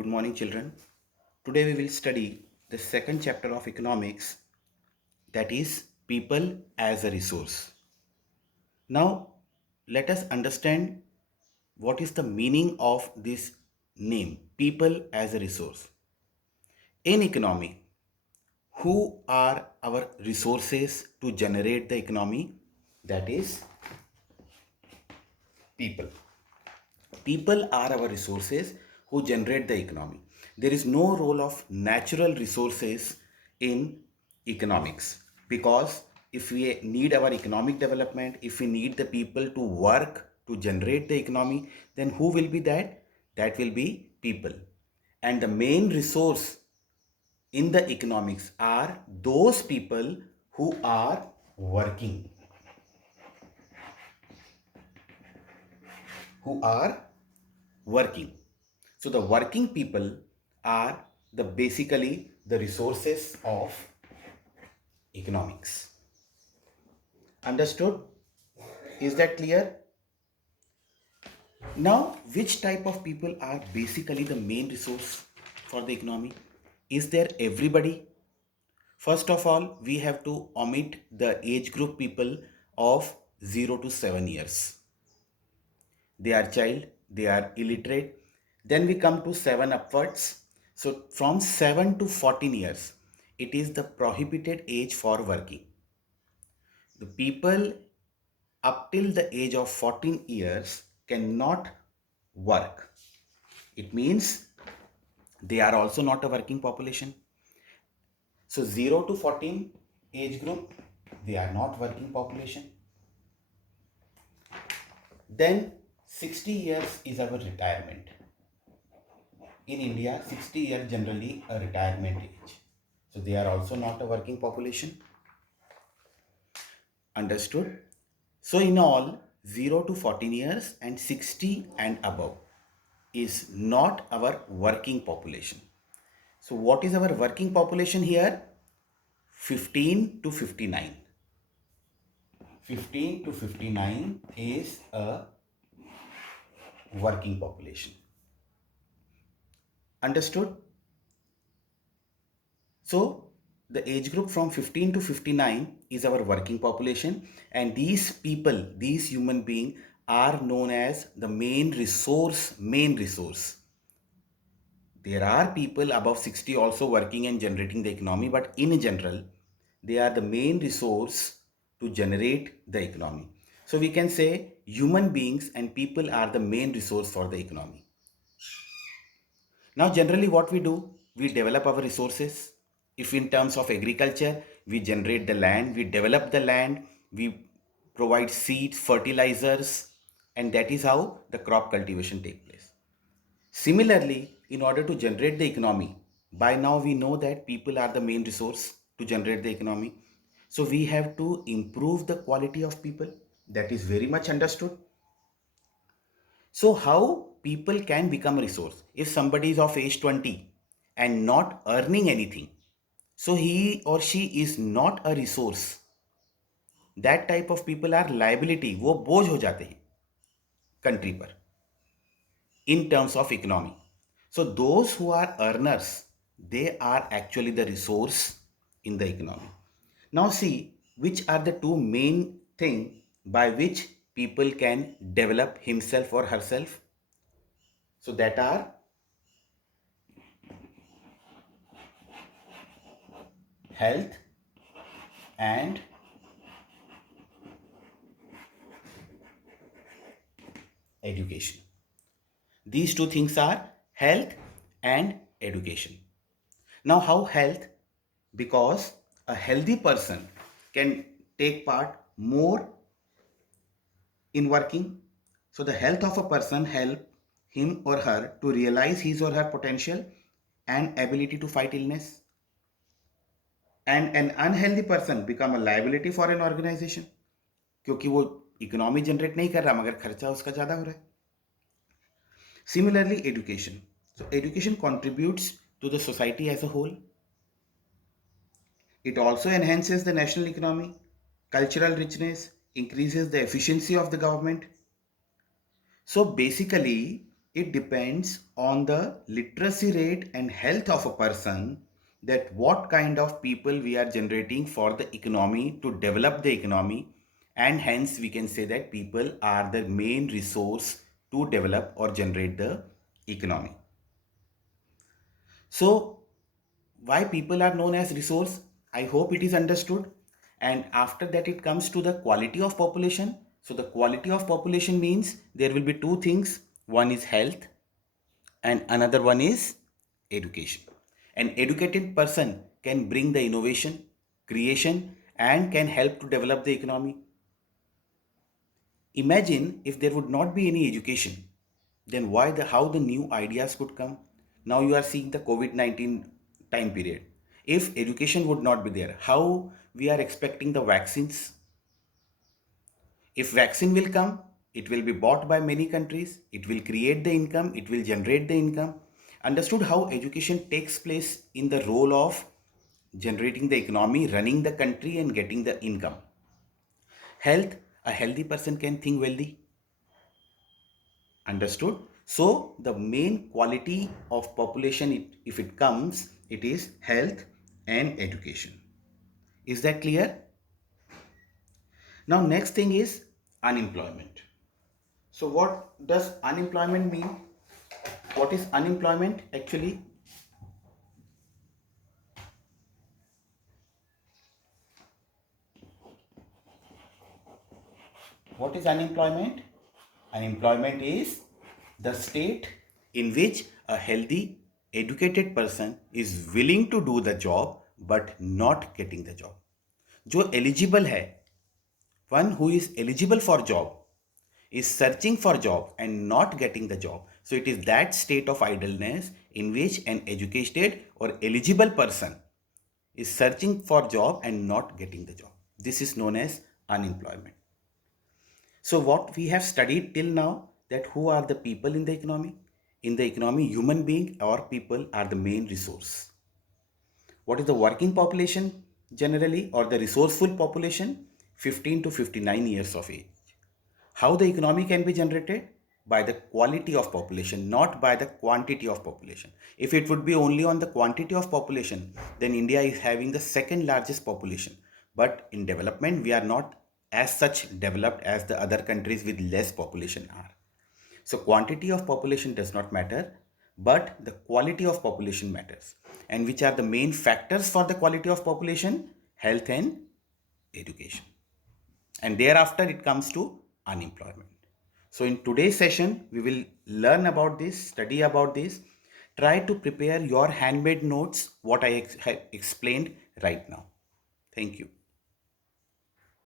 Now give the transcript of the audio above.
Good morning, children. Today we will study the second chapter of economics, that is people as a resource. Now, let us understand what is the meaning of this name, people as a resource. In economy, who are our resources to generate the economy? That is people. People are our resources who generate the economy. There is no role of natural resources in economics, because if we need our economic development, if we need the people to work to generate the economy, then who will be that? That will be people. And the main resource in the economics are those people who are working, who are working. So the working people are the basically the resources of economics. Understood? Is that clear? Now, which type of people are basically the main resource for the economy? Is there everybody? First of all, we have to omit the age group people of 0 to 7 years. They are child, they are illiterate. Then we come to 7 upwards. So from 7 to 14 years, it is the prohibited age for working. The people up till the age of 14 years cannot work. It means they are also not a working population. So 0 to 14 age group, they are not working population. Then 60 years is our retirement. In India, 60 years generally a retirement age. So they are also not a working population. Understood? So in all, 0 to 14 years and 60 and above is not our working population. So what is our working population here? 15 to 59. 15 to 59 is a working population. Understood? So the age group from 15 to 59 is our working population, and these people, these human beings are known as the main resource. There are people above 60 also working and generating the economy, but in general, they are the main resource to generate the economy. So we can say human beings and people are the main resource for the economy. Now, generally, what we do, we develop our resources. If in terms of agriculture, we generate the land, we develop the land, we provide seeds, fertilizers, and that is how the crop cultivation takes place. Similarly, in order to generate the economy, by now we know that people are the main resource to generate the economy. So we have to improve the quality of people. That is very much understood. So how people can become a resource? If somebody is of age 20 and not earning anything, so he or she is not a resource. That type of people are liability. वो बोझ हो जाते हैं country पर in terms of economy. So those who are earners, they are actually the resource in the economy. Now see which are the two main thing by which people can develop himself or herself. So that are health and education. These two things are health and education. Now, how health? Because a healthy person can take part more in working. So, the health of a person help him or her to realize his or her potential and ability to fight illness. And an unhealthy person become a liability for an organization, क्योंकि वो economy generate नहीं कर रहा मगर खर्चा उसका ज़्यादा हो रहा है. Similarly, education. So, education contributes to the society as a whole. It also enhances the national economy, cultural richness, increases the efficiency of the government. So, basically, it depends on the literacy rate and health of a person, that what kind of people we are generating for the economy to develop the economy, and hence we can say that people are the main resource to develop or generate the economy. So why people are known as resource, I hope it is understood. And after that it comes to the quality of population. So the quality of population means there will be two things, one is health and another one is education. An educated person can bring the innovation, creation, and can help to develop the economy. Imagine if there would not be any education, then how the new ideas could come? Now you are seeing the COVID-19 time period. If education would not be there, how we are expecting the vaccines? If vaccine will come, it will be bought by many countries, it will create the income, it will generate the income. Understood how education takes place in the role of generating the economy, running the country, and getting the income. Health, a healthy person can think wealthy. Understood? So the main quality of population, if it comes, it is health and education. Is that clear? Now next thing is unemployment. So what does unemployment mean? What is unemployment actually? What is unemployment? Unemployment is the state in which a healthy, educated person is willing to do the job but not getting the job. जो eligible है, one who is eligible for job is searching for job and not getting the job. So it is that state of idleness in which an educated or eligible person is searching for job and not getting the job. This is known as unemployment. So what we have studied till now, that who are the people in the economy? In the economy, human being or people are the main resource. What is the working population generally, or the resourceful population? 15 to 59 years of age. How the economy can be generated? By the quality of population, not by the quantity of population. If it would be only on the quantity of population, then India is having the second largest population. But in development, we are not as such developed as the other countries with less population are. So quantity of population does not matter, but the quality of population matters. And which are the main factors for the quality of population? Health and education. And thereafter it comes to unemployment. So in today's session, we will learn about this, study about this. Try to prepare your handmade notes, what I have explained right now. Thank you.